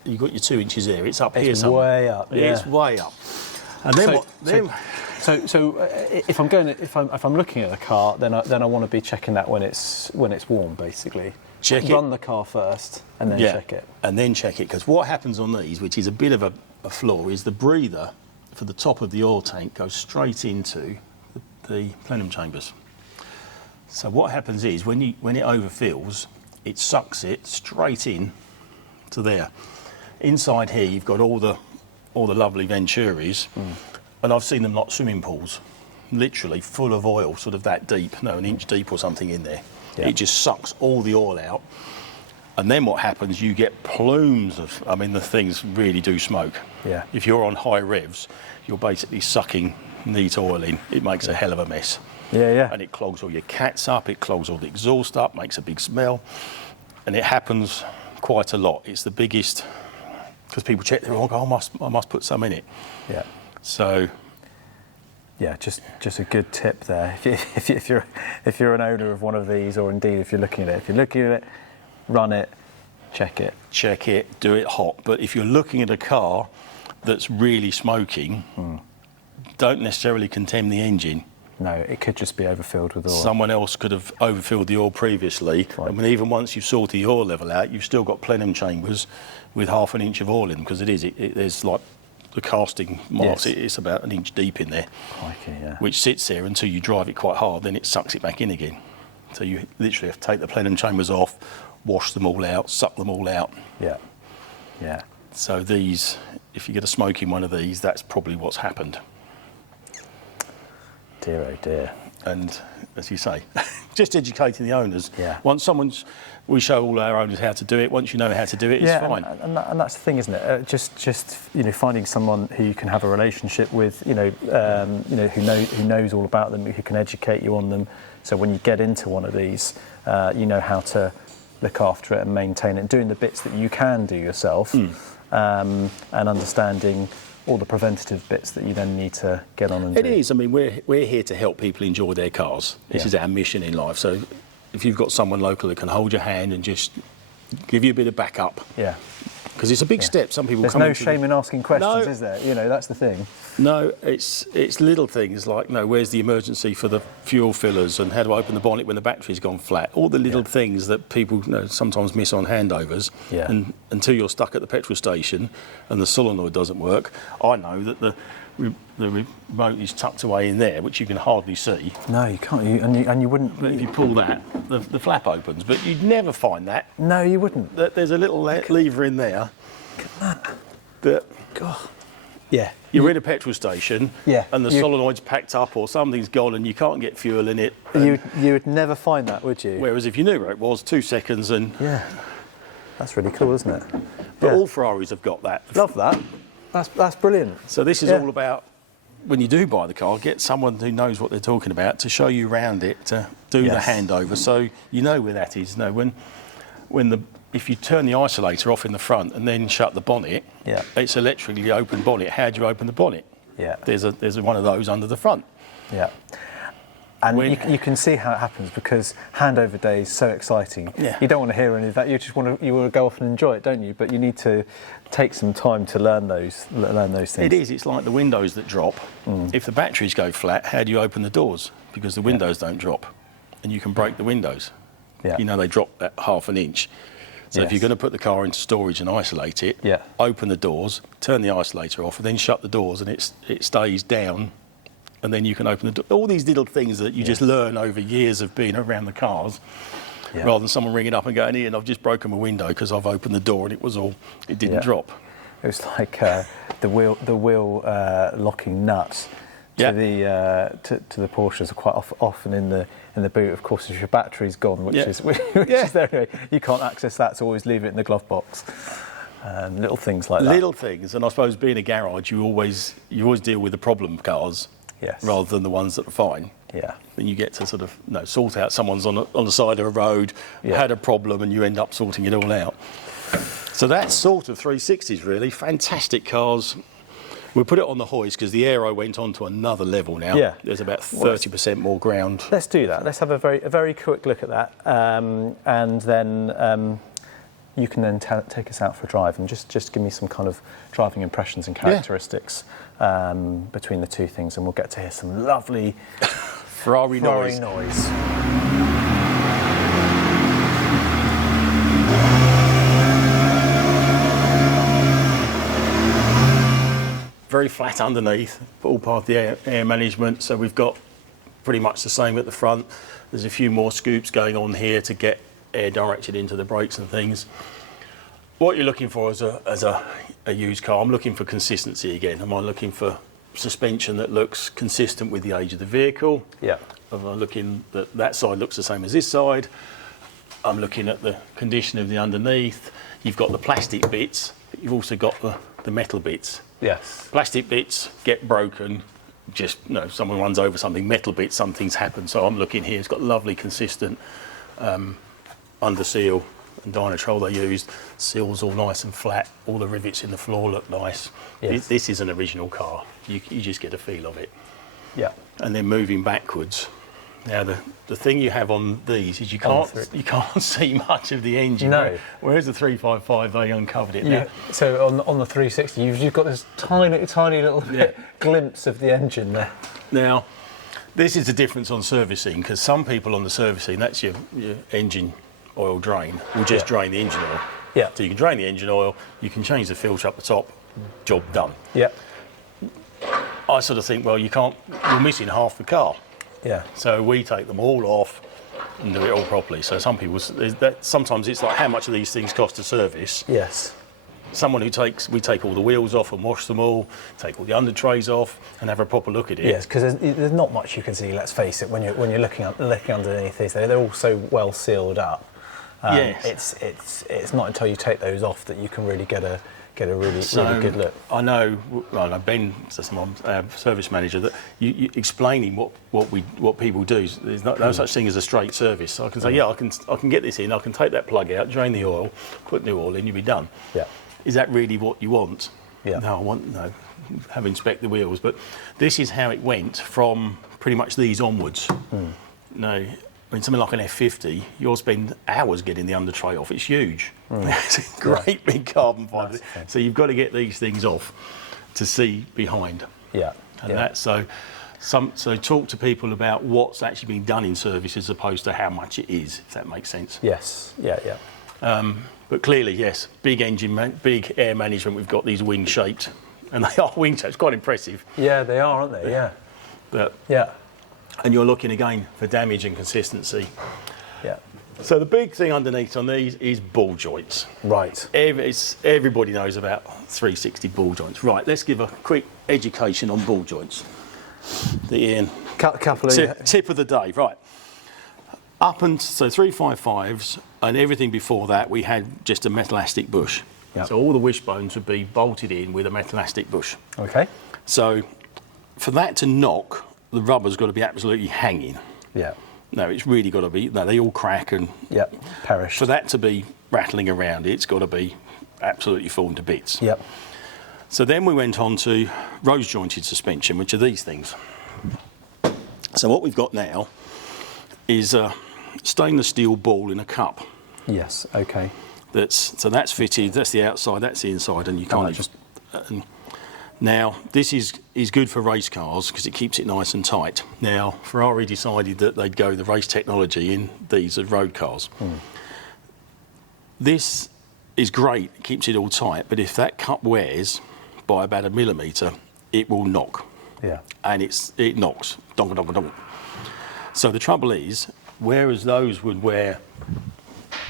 you've got your 2 inches there, it's up here somewhere. Way up, yeah. It's way up. And then So if I'm looking at the car, then I want to be checking that when it's warm, basically. Run the car first and then check it. And then check it, because what happens on these, which is a bit of a flaw, is the breather for the top of the oil tank goes straight into the plenum chambers. So what happens is when it overfills, it sucks it straight in to there. Inside here, you've got all the lovely Venturis. And I've seen them like swimming pools, literally full of oil, sort of that deep, an inch deep or something in there. Yeah. It just sucks all the oil out. And then what happens, you get plumes of, the things really do smoke. Yeah. If you're on high revs, you're basically sucking neat oil in. It makes a hell of a mess. Yeah, yeah. And it clogs all your cats up, it clogs all the exhaust up, makes a big smell. And it happens quite a lot. It's the biggest, because people check their oil, go, I must put some in it. Yeah. So, yeah, just a good tip there. If you're an owner of one of these, or indeed if you're looking at it, run it, check it, do it hot. But if you're looking at a car that's really smoking, don't necessarily condemn the engine. No, it could just be overfilled with oil. Someone else could have overfilled the oil previously, right. And even once you've sorted the oil level out, you've still got plenum chambers with half an inch of oil in them, because there's like the casting marks, it's about an inch deep in there, which sits there until you drive it quite hard, then it sucks it back in again. So you literally have to take the plenum chambers off, wash them all out, suck them all out. Yeah, yeah. So these, if you get a smoke in one of these, that's probably what's happened. Dear, oh dear. And as you say, just educating the owners. Yeah. We show all our owners how to do it. Once you know how to do it, it's fine. And that's the thing, isn't it? Just finding someone who you can have a relationship with, who knows all about them, who can educate you on them. So when you get into one of these, you know how to look after it and maintain it, doing the bits that you can do yourself, and understanding all the preventative bits that you then need to get on and do. It is. We're here to help people enjoy their cars. This is our mission in life. So if you've got someone local that can hold your hand and just give you a bit of backup. Yeah. Because it's a big step. Some people There's come no shame in asking questions, is there? You know, that's the thing. No, it's little things like, where's the emergency for the fuel fillers, and how do I open the bonnet when the battery's gone flat? All the little things that people sometimes miss on handovers. Yeah. And until you're stuck at the petrol station and the solenoid doesn't work, I know that the remote is tucked away in there, which you can hardly see. No, you can't. And you wouldn't. But if you pull that, the flap opens. But you'd never find that. No, you wouldn't. There's a little lever in there. That. God. Yeah. You're in a petrol station, and the solenoid's packed up, or something's gone, and you can't get fuel in it. You would never find that, would you? Whereas if you knew where it was, 2 seconds, and that's really cool, isn't it? But all Ferraris have got that. Love that. That's brilliant. So this is all about, when you do buy the car, get someone who knows what they're talking about to show you around it, to do the handover, so you know where that is. If you turn the isolator off in the front and then shut the bonnet, it's electrically open bonnet. How do you open the bonnet? Yeah. There's one of those under the front. Yeah. And you can see how it happens, because handover day is so exciting. Yeah. You don't want to hear any of that. You want to go off and enjoy it, don't you? But you need to take some time to learn those things. It is. It's like the windows that drop. If the batteries go flat, how do you open the doors? Because the windows don't drop, and you can break the windows. Yeah. They drop at ½ an inch. So if you're going to put the car into storage and isolate it, open the doors, turn the isolator off, and then shut the doors, and it stays down, and then you can open the door. All these little things that you just learn over years of being around the cars, rather than someone ringing up and going, Ian, I've just broken my window because I've opened the door and it didn't drop. It was like the wheel locking nuts to the Porsches are quite often in the boot. Of course, if your battery's gone, which is there anyway, you can't access that, so always leave it in the glove box. And little things like that. Little things, and I suppose being a garage, you always deal with the problem cars rather than the ones that are fine. Yeah. Then you get to sort of sort out someone's on the side of a road, had a problem, and you end up sorting it all out. So that's sort of 360s really. Fantastic cars. We'll put it on the hoist because the aero went on to another level now. Yeah. There's about 30% more ground. Let's do that. Let's have a very quick look at that, and then you can then take us out for a drive and just give me some kind of driving impressions and characteristics between the two things, and we'll get to hear some lovely Ferrari noise. Very flat underneath, all part of the air management. So we've got pretty much the same at the front. There's a few more scoops going on here to get air directed into the brakes and things. What you're looking for as a used car, I'm looking for consistency again. Am I looking for suspension that looks consistent with the age of the vehicle? Yeah. Am I looking that side looks the same as this side? I'm looking at the condition of the underneath. You've got the plastic bits, but you've also got the metal bits. Yes. Plastic bits get broken, someone runs over something. Metal bits, something's happened. So I'm looking here, it's got lovely consistent under seal and Dynatrol they used. Seals all nice and flat, all the rivets in the floor look nice. Yes. This is an original car, you just get a feel of it. Yeah. And then moving backwards. Now the thing you have on these is you can't see much of the engine. No. Whereas the 355 they uncovered it. Yeah. So on the 360 you've got this tiny little glimpse of the engine there. Now this is the difference on servicing, because some people on the servicing, that's your engine oil drain, will just drain the engine oil. Yeah. So you can drain the engine oil, you can change the filter up the top, job done. Yeah. I sort of think, well, you're missing half the car. Yeah. So we take them all off and do it all properly. So some people, sometimes it's like, how much do these things cost to service? Yes. Someone we take all the wheels off and wash them all, take all the under trays off and have a proper look at it. Yes, because there's not much you can see, let's face it, when you're looking underneath these. They're all so well sealed up. Yes. It's not until you take those off that you can really get a really good look. I know, Ben, my service manager, that you explaining what people do. There's no such thing as a straight service. So I can say, I can get this in. I can take that plug out, drain the oil, put new oil in, you'll be done. Yeah. Is that really what you want? Yeah. No, have inspect the wheels. But this is how it went from pretty much these onwards. No, mean, something like an F50, you'll spend hours getting the under tray off. It's huge. It's a great big carbon fibre. So you've got to get these things off to see behind. Yeah. And that's so talk to people about what's actually being done in service as opposed to how much it is, if that makes sense. Yes. Yeah. But clearly, yes, big engine, big air management. We've got these wing shaped, and they are wing shaped. It's quite impressive. Yeah, they are, aren't they? Yeah. But yeah. And you're looking again for damage and consistency. Yeah. So the big thing underneath on these is ball joints. Right. Everybody knows about 360 ball joints. Right. Let's give a quick education on ball joints. Ian. Couple of tip of the day. Right. So 355s and everything before that, we had just a metalastic bush. Yep. So all the wishbones would be bolted in with a metalastic bush. Okay. So for that to knock, the rubber's got to be absolutely hanging. Yeah. No, it's really got to be. No, they all crack and perish. For that to be rattling around, it's got to be absolutely fallen to bits. Yep. So then we went on to rose jointed suspension, which are these things. So what we've got now is a stainless steel ball in a cup. Yes. Okay. That's fitted. That's the outside. That's the inside, and you can't now this is good for race cars because it keeps it nice and tight. Now Ferrari decided that they'd go the race technology in these as road cars. This is great. It keeps it all tight. But if that cup wears by about 1 millimetre, it will knock. Yeah. And it knocks. Donk, donk, donk. So the trouble is, whereas those would wear,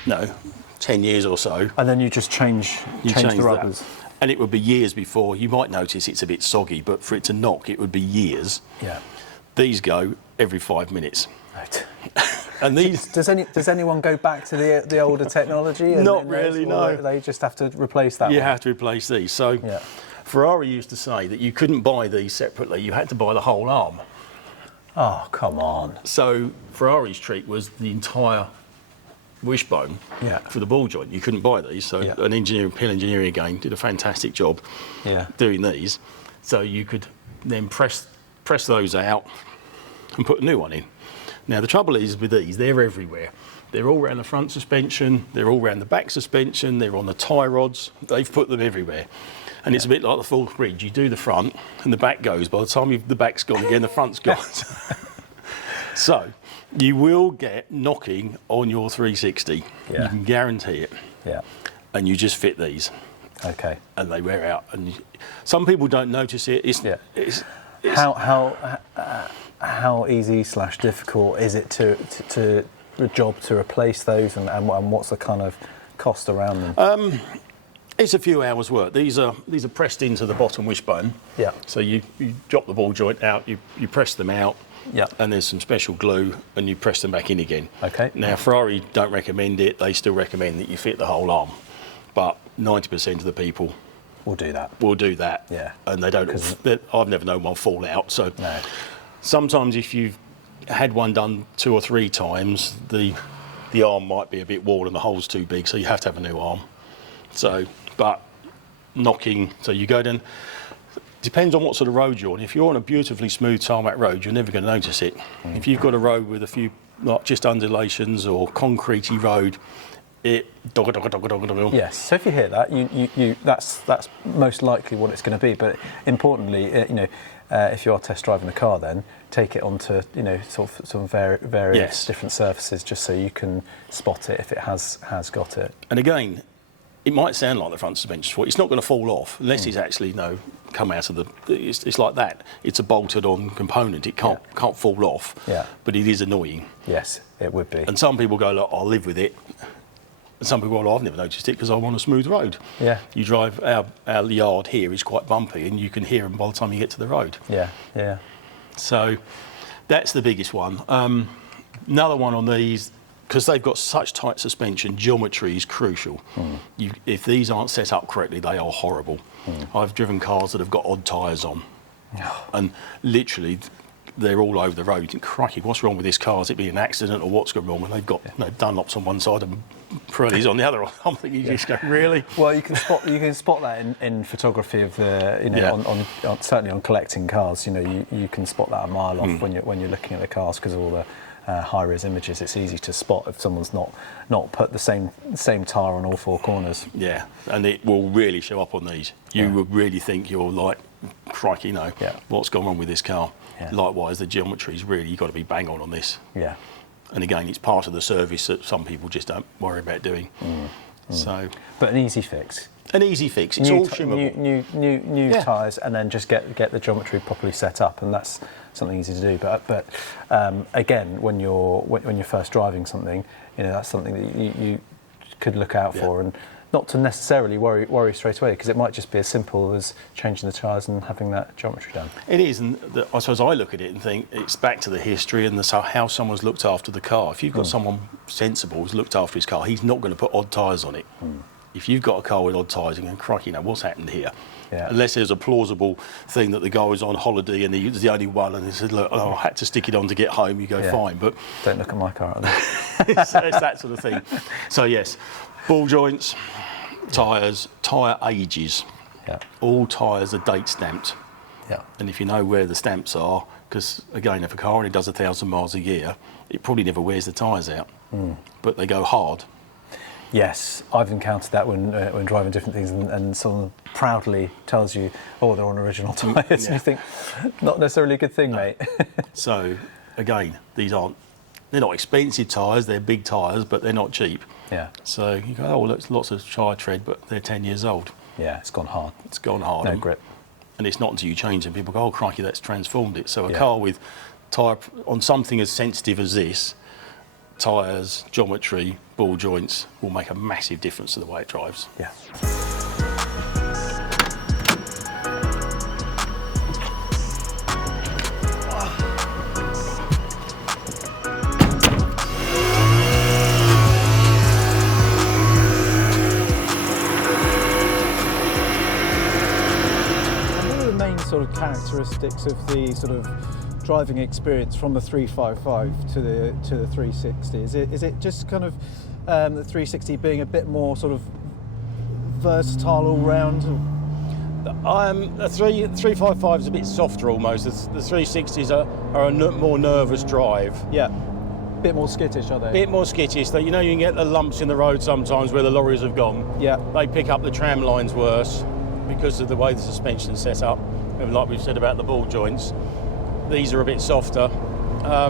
10 years or so. And then you just change the rubbers. That. And it would be years before. You might notice it's a bit soggy, but for it to knock, it would be years. Yeah. These go every 5 minutes. Right. And these... Does anyone go back to the older technology? Not really, no. They just have to replace that You one? have to replace these. So Ferrari used to say that you couldn't buy these separately. You had to buy the whole arm. Oh, come on. So Ferrari's treat was the entire wishbone for the ball joint. You couldn't buy these, so Peel Engineering again did a fantastic job doing these. So you could then press those out and put a new one in. Now the trouble is with these, they're everywhere. They're all around the front suspension, they're all around the back suspension, they're on the tie rods, they've put them everywhere. And it's a bit like the full bridge. You do the front and the back goes. By the time the back's gone again, the front's gone. So you will get knocking on your 360. Yeah. You can guarantee it. Yeah. And you just fit these. Okay. And they wear out. And some people don't notice it. It's how easy / difficult is it to the job to replace those, and what's the kind of cost around them? It's a few hours' work. These are pressed into the bottom wishbone. Yeah. So you drop the ball joint out, you press them out. Yeah. And there's some special glue, and you press them back in again. Okay. Now Ferrari don't recommend it. They still recommend that you fit the whole arm, but 90% of the people will do that. Yeah. And they don't. I've never known one fall out. So sometimes if you've had one done 2 or 3 times, the arm might be a bit worn and the hole's too big, so you have to have a new arm. So, but knocking. So you go down. Depends on what sort of road you're on. If you're on a beautifully smooth tarmac road, you're never going to notice it. If you've got a road with a few, not just undulations or concretey road, it dog. Yes. So if you hear that, you that's most likely what it's going to be. But importantly, if you are test driving the car, then take it onto some various different surfaces, just so you can spot it if it has got it. And again, it might sound like the front suspension fault. It's not going to fall off unless it's actually come out of the. It's like that. It's a bolted-on component. It can't fall off. Yeah. But it is annoying. Yes, it would be. And some people go, "Look, I'll live with it." And some people go, "I've never noticed it because I'm on a smooth road." Yeah. You drive our yard here is quite bumpy, and you can hear them by the time you get to the road. Yeah. Yeah. So that's the biggest one. Another one on these. Because they've got such tight suspension, geometry is crucial. If these aren't set up correctly, they are horrible. I've driven cars that have got odd tyres on, and literally they're all over the road. You think, crikey, what's wrong with this car? Is it being an accident or what's gone wrong? And they've got Dunlops on one side and Pirellis on the other. I'm thinking, you just go, really? Well, you can spot that in photography of the on certainly on collecting cars. You can spot that a mile off when you're looking at the cars because of all the high-res images, it's easy to spot if someone's not put the same tyre on all four corners. Yeah, and it will really show up on these. You would really think you're like, crikey, what's gone wrong with this car? Yeah. Likewise, the geometry's really, you've got to be bang on this. Yeah. And again, it's part of the service that some people just don't worry about doing. So, but an easy fix. An easy fix. It's all shimmable. New tyres, and then just get the geometry properly set up, and that's something easy to do. But again, when you're first driving something, that's something that you could look out for, and not to necessarily worry straight away, because it might just be as simple as changing the tyres and having that geometry done. It is, and I suppose I look at it and think it's back to the history and how someone's looked after the car. If you've got someone sensible who's looked after his car, he's not going to put odd tyres on it. If you've got a car with odd tyres, you're going, crikey, what's happened here? Yeah. Unless there's a plausible thing that the guy was on holiday and he was the only one, and he said, look, I had to stick it on to get home, you go, fine. But don't look at my car. It's that sort of thing. So yes, ball joints, tyres, tyre ages. Yeah. All tyres are date stamped. Yeah. And if you know where the stamps are, because again, if a car only does 1,000 miles a year, it probably never wears the tyres out. But they go hard. Yes, I've encountered that when driving different things, and someone proudly tells you, "Oh, they're on original tyres," and you think, not necessarily a good thing, mate. So, again, they're not expensive tyres; they're big tyres, but they're not cheap. Yeah. So you go, oh, well, it's lots of tyre tread, but they're 10 years old. Yeah, it's gone hard. It's gone hard. No grip. And it's not until you change them, people go, oh, crikey, that's transformed it. So a car with tyre on something as sensitive as this, tyres, geometry, ball joints will make a massive difference to the way it drives. Yeah. What are the main sort of characteristics of the sort of driving experience from the 355 to the 360? Is it just kind of the 360 being a bit more sort of versatile all round? The 355 is a bit softer almost. The 360s are a more nervous drive. Yeah. A bit more skittish, are they? A bit more skittish. You can get the lumps in the road sometimes where the lorries have gone. Yeah. They pick up the tram lines worse because of the way the suspension's set up. And like we've said about the ball joints, these are a bit softer. I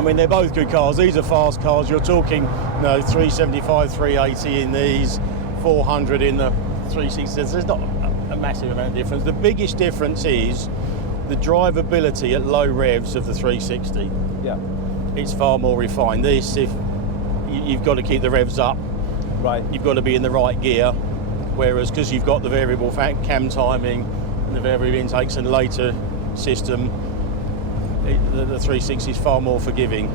mean, they're both good cars. These are fast cars. You're talking, 375, 380 in these, 400 in the 360s. There's not a massive amount of difference. The biggest difference is the drivability at low revs of the 360. Yeah. It's far more refined. This, if you've got to keep the revs up, right, you've got to be in the right gear. Whereas, because you've got the variable cam timing and the variable intakes and later system, the 360 is far more forgiving.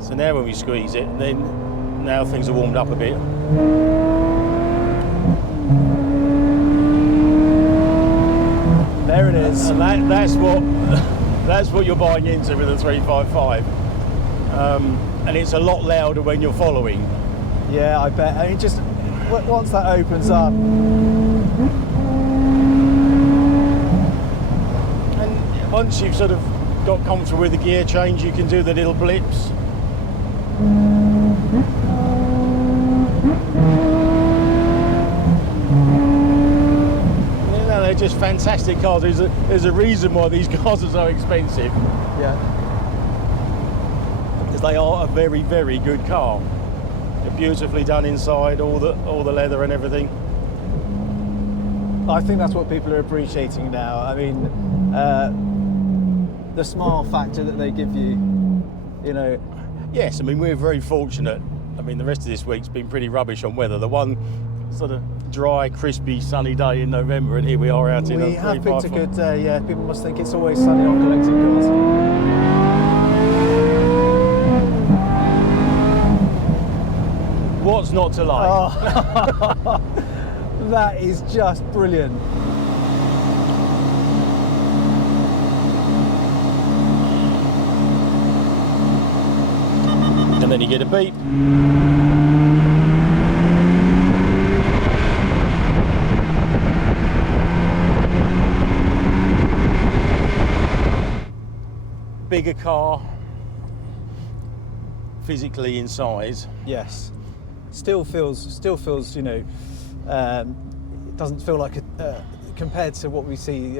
So now when we squeeze it, then now things are warmed up a bit. There it is. And that's what you're buying into with a 355. And it's a lot louder when you're following. Yeah, I bet. I mean, just once that opens up. And once you've sort of got comfortable with the gear change, you can do the little blips. They're just fantastic cars. There's a reason why these cars are so expensive. Yeah. Because they are a very, very good car. They're beautifully done inside, all the leather and everything. I think that's what people are appreciating now. I mean, the smile factor that they give you, Yes, I mean, we're very fortunate. I mean, the rest of this week's been pretty rubbish on weather. The one sort of dry, crispy, sunny day in November, and here we are out in a 355. We have picked a good day, yeah. People must think it's always sunny on collecting cars. What's not to like? Oh. That is just brilliant. And then you get a beep. bigger car physically in size. Yes. Still feels, you know, it doesn't feel like compared to what we see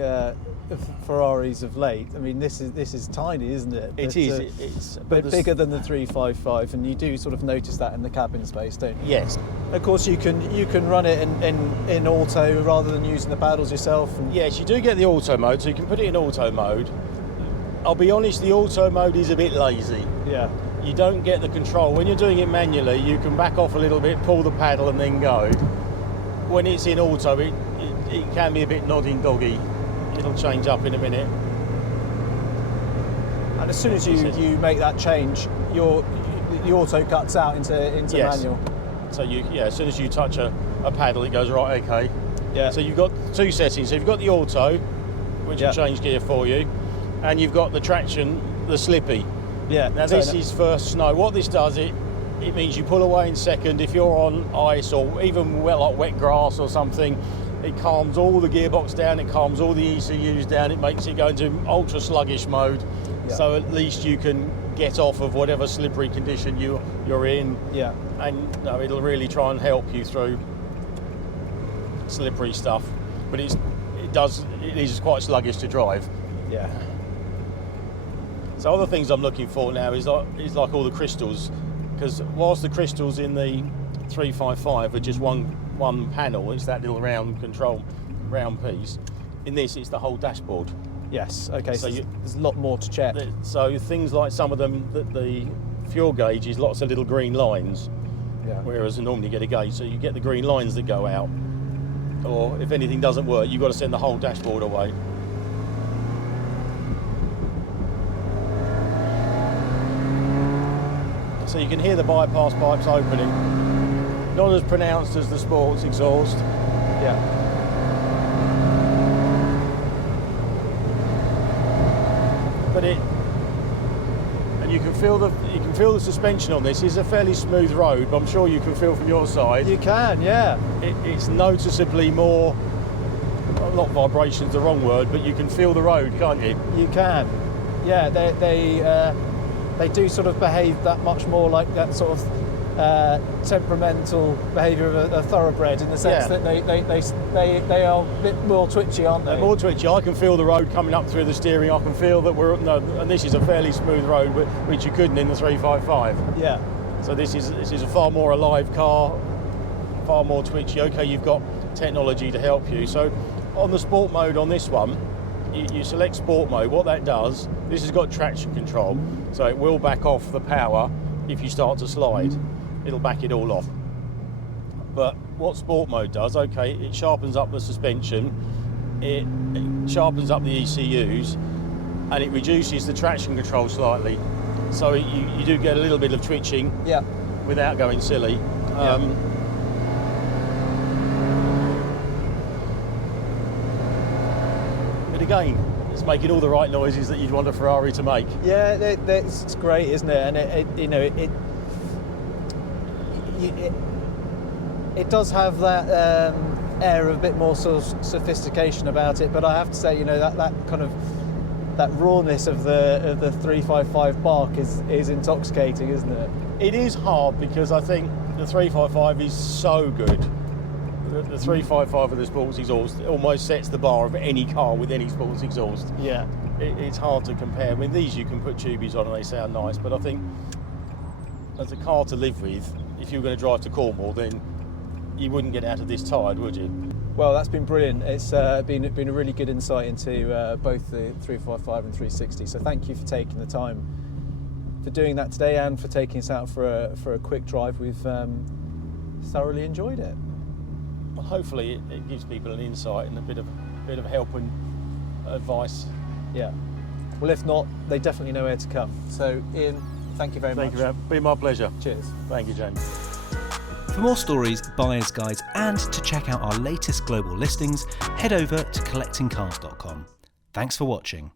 Ferraris of late. I mean, this is tiny, isn't it? It's but bigger than the 355, and you do sort of notice that in the cabin space, don't you? Yes. Of course, you can run it in auto rather than using the paddles yourself. Yes, you do get the auto mode, so you can put it in auto mode. I'll be honest, the auto mode is a bit lazy. Yeah. You don't get the control. When you're doing it manually, you can back off a little bit, pull the paddle and then go. When it's in auto, it can be a bit nodding doggy. It'll change up in a minute. And as soon as you make that change, the auto cuts out into yes. manual. So as soon as you touch a paddle, it goes right. Okay. Yeah. So you've got two settings. So you've got the auto, which will change gear for you, and you've got the traction, the slippy. Yeah. Now this is for snow. What this does, it means you pull away in second. If you're on ice or even like wet grass or something, it calms all the gearbox down, it calms all the ECUs down, it makes it go into ultra sluggish mode. Yeah. So at least you can get off of whatever slippery condition you're in. Yeah. And it'll really try and help you through slippery stuff. But it is quite sluggish to drive. Yeah. So other things I'm looking for now is like all the crystals, because whilst the crystals in the 355 are just one panel, it's that little round piece. In this, it's the whole dashboard. Yes. Okay. So there's a lot more to check. So things like some of them, the fuel gauge is lots of little green lines. Yeah. Whereas you normally get a gauge, so you get the green lines that go out. Or if anything doesn't work, you've got to send the whole dashboard away. So you can hear the bypass pipes opening. Not as pronounced as the sports exhaust. Yeah. And you can feel the suspension on this. It's a fairly smooth road, but I'm sure you can feel from your side. You can, yeah. It's noticeably more, well, not vibration's the wrong word, but you can feel the road, can't you? You can. Yeah, they do sort of behave that much more like that sort of temperamental behaviour of a thoroughbred, in the sense that they are a bit more twitchy, aren't they? They're more twitchy. I can feel the road coming up through the steering. I can feel that and this is a fairly smooth road, which you couldn't in the 355. Yeah. So this is a far more alive car, far more twitchy. Okay, you've got technology to help you. So on the sport mode on this one, you select sport mode. What that does, this has got traction control, so it will back off the power if you start to slide. It'll back it all off. But what sport mode does, okay, it sharpens up the suspension, it sharpens up the ECUs, and it reduces the traction control slightly. So you do get a little bit of twitching without going silly. But again, it's making all the right noises that you'd want a Ferrari to make. Yeah, it's great, isn't it? And it does have that air of a bit more sort of sophistication about it. But I have to say, that kind of that rawness of the 355 Bark is intoxicating, isn't it? It is hard, because I think the 355 is so good. The 355 with the sports exhaust almost sets the bar of any car with any sports exhaust. Yeah. It's hard to compare. I mean, these you can put tubies on and they sound nice, but I think as a car to live with, if you were going to drive to Cornwall, then you wouldn't get out of this tired, would you? Well, that's been brilliant. It's been a really good insight into both the 355 and 360. So thank you for taking the time for doing that today, and for taking us out for a quick drive. We've thoroughly enjoyed it. Well, hopefully it gives people an insight and a bit of help and advice. Yeah. Well, if not, they definitely know where to come. So, Ian, thank you very much. Thank you. It's been my pleasure. Cheers. Thank you, James. For more stories, buyers' guides, and to check out our latest global listings, head over to collectingcars.com. Thanks for watching.